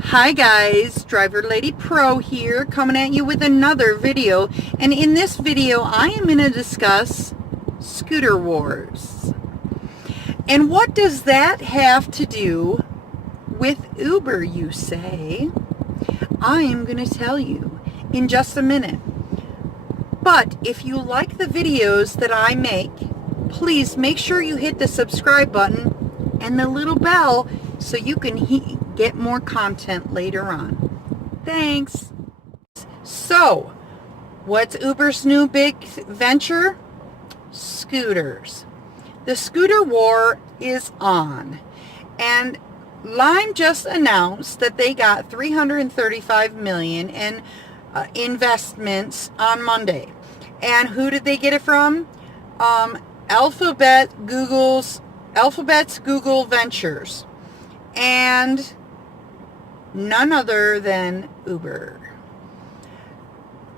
Hi guys, DriverLadyPro here, coming at you with another video. And in this video, I am going to discuss scooter wars. And what does that have to do with Uber, you say? I am going to tell you in just a minute. But if you like the videos that I make, please make sure you hit the subscribe button and the little bell so you can get more content later on. Thanks. So, what's Uber's new big venture? Scooters. The scooter war is on. And Lime just announced that they got $335 million in investments on Monday. And who did they get it from? Alphabet's Google Ventures. And none other than Uber.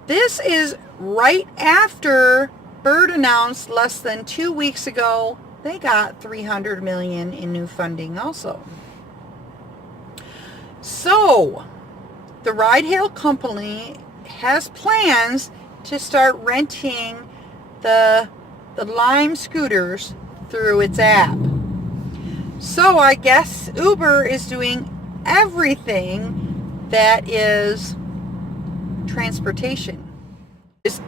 This is right after Bird announced less than 2 weeks ago they got $300 million in new funding also. So, the ride-hail company has plans to start renting the Lime scooters through its app. So I guess Uber is doing everything that is transportation. It's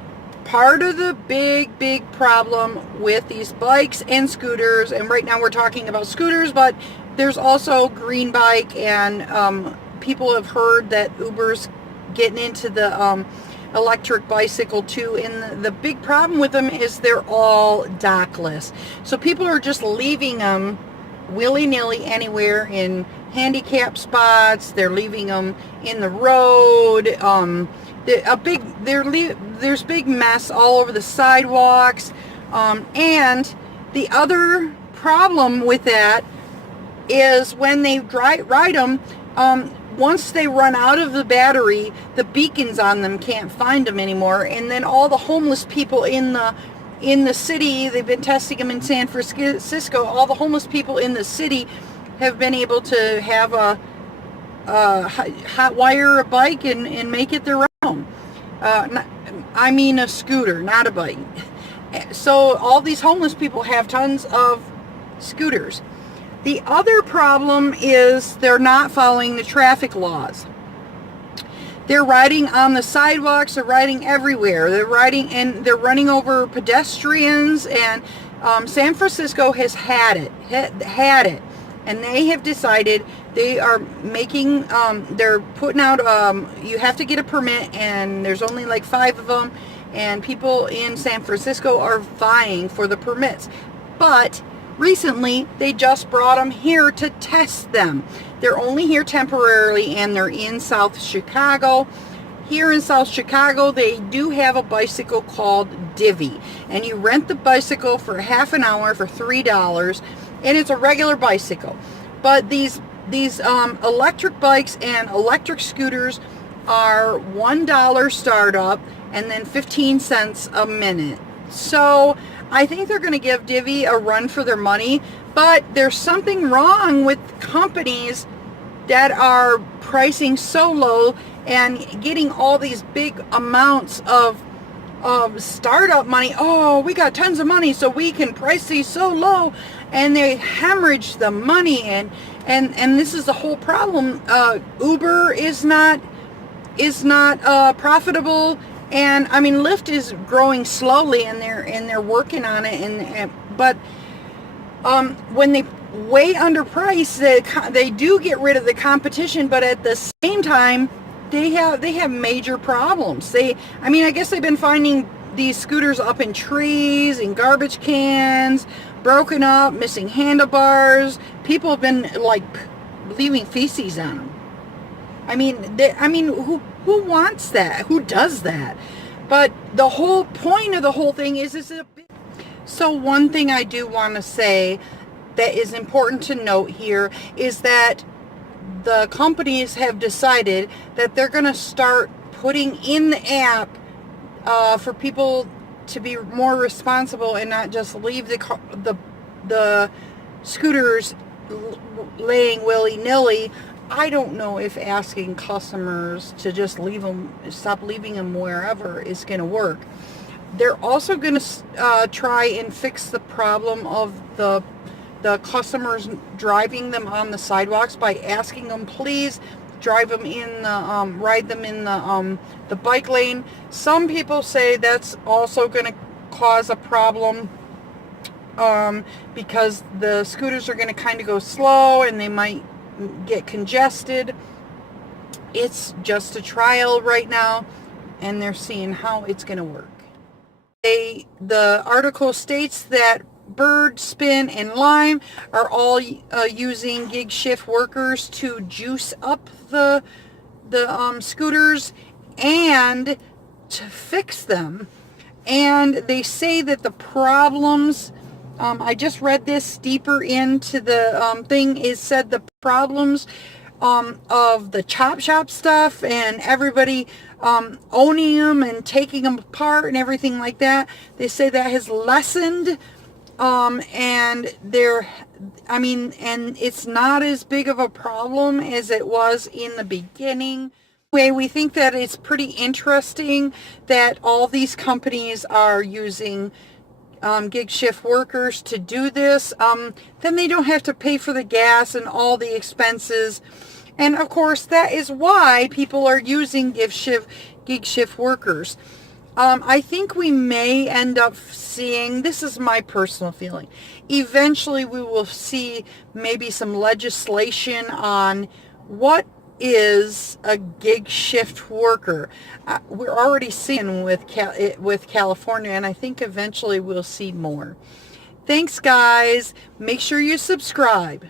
part of the big problem with these bikes and scooters, and right now we're talking about scooters, but there's also green bike, and people have heard that Uber's getting into the electric bicycle too, and the big problem with them is they're all dockless. So people are just leaving them willy-nilly anywhere in handicap spots. They're leaving them in the road. There's big mess all over the sidewalks. And the other problem with that is when they ride them, once they run out of the battery, the beacons on them can't find them anymore. And then all the homeless people in the city, they've been testing them in San Francisco, all the homeless people in the city have been able to have a hot wire a bike and make it their own. I mean a scooter, not a bike. So all these homeless people have tons of scooters. The other problem is they're not following the traffic laws. They're riding on the sidewalks, they're riding everywhere. They're running over pedestrians, and San Francisco has had it. And they have decided they are making, they're putting out, you have to get a permit, and there's only like 5 of them, and people in San Francisco are vying for the permits. But recently, they just brought them here to test them. They're only here temporarily, and they're in South Chicago. Here in South Chicago, they do have a bicycle called Divvy, and you rent the bicycle for half an hour for $3, and it's a regular bicycle. But these electric bikes and electric scooters are $1 startup, and then 15 cents a minute. So I think they're going to give Divvy a run for their money, but there's something wrong with companies that are pricing so low and getting all these big amounts of startup money. Oh, we got tons of money, so we can price these so low, and they hemorrhage the money, and this is the whole problem. Uber is not profitable. And I mean, Lyft is growing slowly, and they're working on it. But when they way underprice, they do get rid of the competition. But at the same time, they have major problems. I guess they've been finding these scooters up in trees, in garbage cans, broken up, missing handlebars. People have been like leaving feces on them. Who wants that? Who does that? But the whole point of the whole thing is so one thing I do want to say that is important to note here is that the companies have decided that they're going to start putting in the app for people to be more responsible and not just leave the scooters laying willy-nilly I don't know if asking customers to just stop leaving them wherever is going to work. They're also going to try and fix the problem of the customers driving them on the sidewalks by asking them, please drive them in the ride them in the bike lane. Some people say that's also going to cause a problem because the scooters are going to kind of go slow and they might get congested. It's just a trial right now, and they're seeing how it's going to work. The article states that Bird, Spin, and Lime are all using gig shift workers to juice up the scooters and to fix them. And they say that the problems, I just read this deeper into the thing, it said the problems of the chop shop stuff and everybody owning them and taking them apart and everything like that. They say that has lessened, and it's not as big of a problem as it was in the beginning. Anyway, we think that it's pretty interesting that all these companies are using gig shift workers to do this. Then they don't have to pay for the gas and all the expenses. And of course, that is why people are using gig shift workers. I think we may end up seeing, this is my personal feeling, eventually we will see maybe some legislation on what is a gig shift worker. We're already seeing with California, and I think eventually we'll see more. Thanks, guys. Make sure you subscribe.